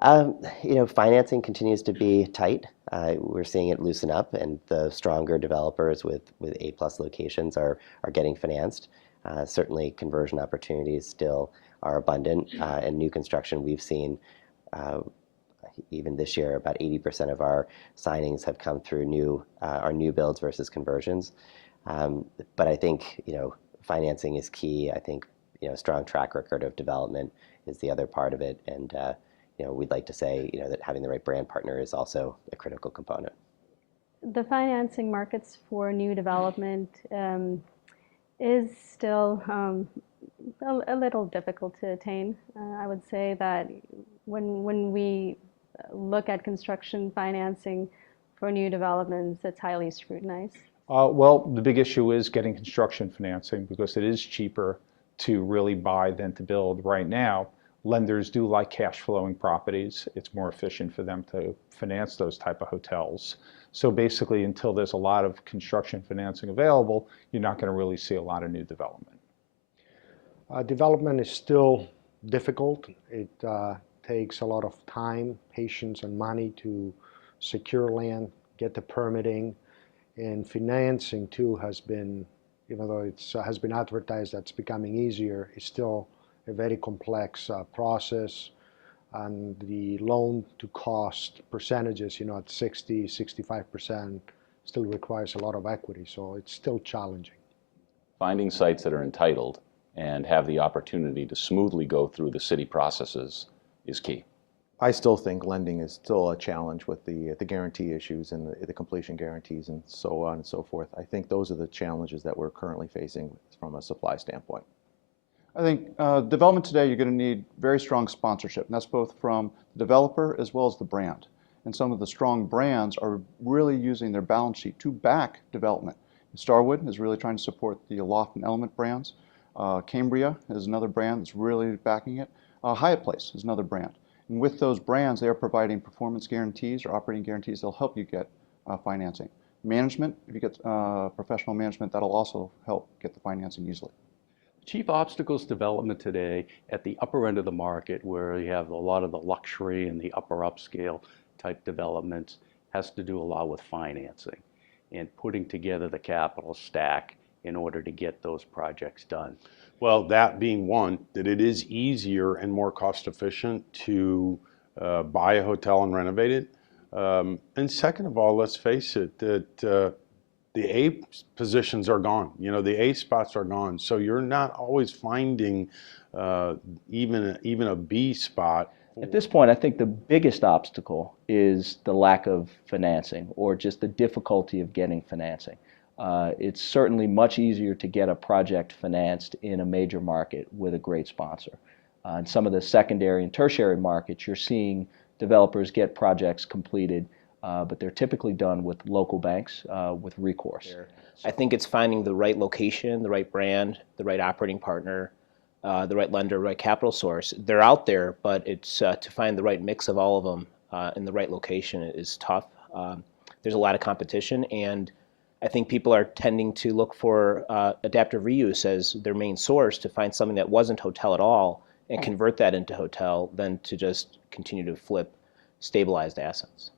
Financing continues to be tight. We're seeing it loosen up, and the stronger developers with A-plus locations are getting financed. Certainly, conversion opportunities still are abundant, and new construction we've seen. Uh, Even this year, about 80% of our signings have come through our new builds versus conversions. But I think financing is key. I think strong track record of development is the other part of it, and we'd like to say that having the right brand partner is also a critical component. The financing markets for new development is still a little difficult to attain. I would say that when we look at construction financing for new developments, it's highly scrutinized. Well, the big issue is getting construction financing because it is cheaper to really buy than to build right now. Lenders do like cash flowing properties. It's more efficient for them to finance those type of hotels. So basically, until there's a lot of construction financing available, you're not going to really see a lot of new development. Development is still difficult. It takes a lot of time, patience, and money to secure land, get the permitting, and financing too has been, even though it has been advertised that's becoming easier, it's still a very complex process. And the loan to cost percentages, at 60, 65% still requires a lot of equity, so it's still challenging. Finding sites that are entitled and have the opportunity to smoothly go through the city processes is key. I still think lending is still a challenge with the guarantee issues and the completion guarantees and so on and so forth. I think those are the challenges that we're currently facing from a supply standpoint. I think development today, you're going to need very strong sponsorship, and that's both from the developer as well as the brand. And some of the strong brands are really using their balance sheet to back development. Starwood is really trying to support the Aloft and Element brands. Cambria is another brand that's really backing it. Hyatt Place is another brand. And with those brands, they are providing performance guarantees or operating guarantees that'll help you get financing. Management, if you get professional management, that'll also help get the financing easily. Chief obstacles to development today at the upper end of the market, where you have a lot of the luxury and the upper upscale type developments, has to do a lot with financing and putting together the capital stack in order to get those projects done. Well, that being one, that it is easier and more cost efficient to buy a hotel and renovate it. And second of all, let's face it, that the A positions are gone. The A spots are gone. So you're not always finding even a B spot. At this point, I think the biggest obstacle is the lack of financing or just the difficulty of getting financing. It's certainly much easier to get a project financed in a major market with a great sponsor. In some of the secondary and tertiary markets, you're seeing developers get projects completed, but they're typically done with local banks with recourse. I think it's finding the right location, the right brand, the right operating partner, the right lender, right capital source. They're out there, but it's to find the right mix of all of them in the right location is tough. There's a lot of competition, and I think people are tending to look for adaptive reuse as their main source to find something that wasn't hotel at all and convert that into hotel than to just continue to flip stabilized assets.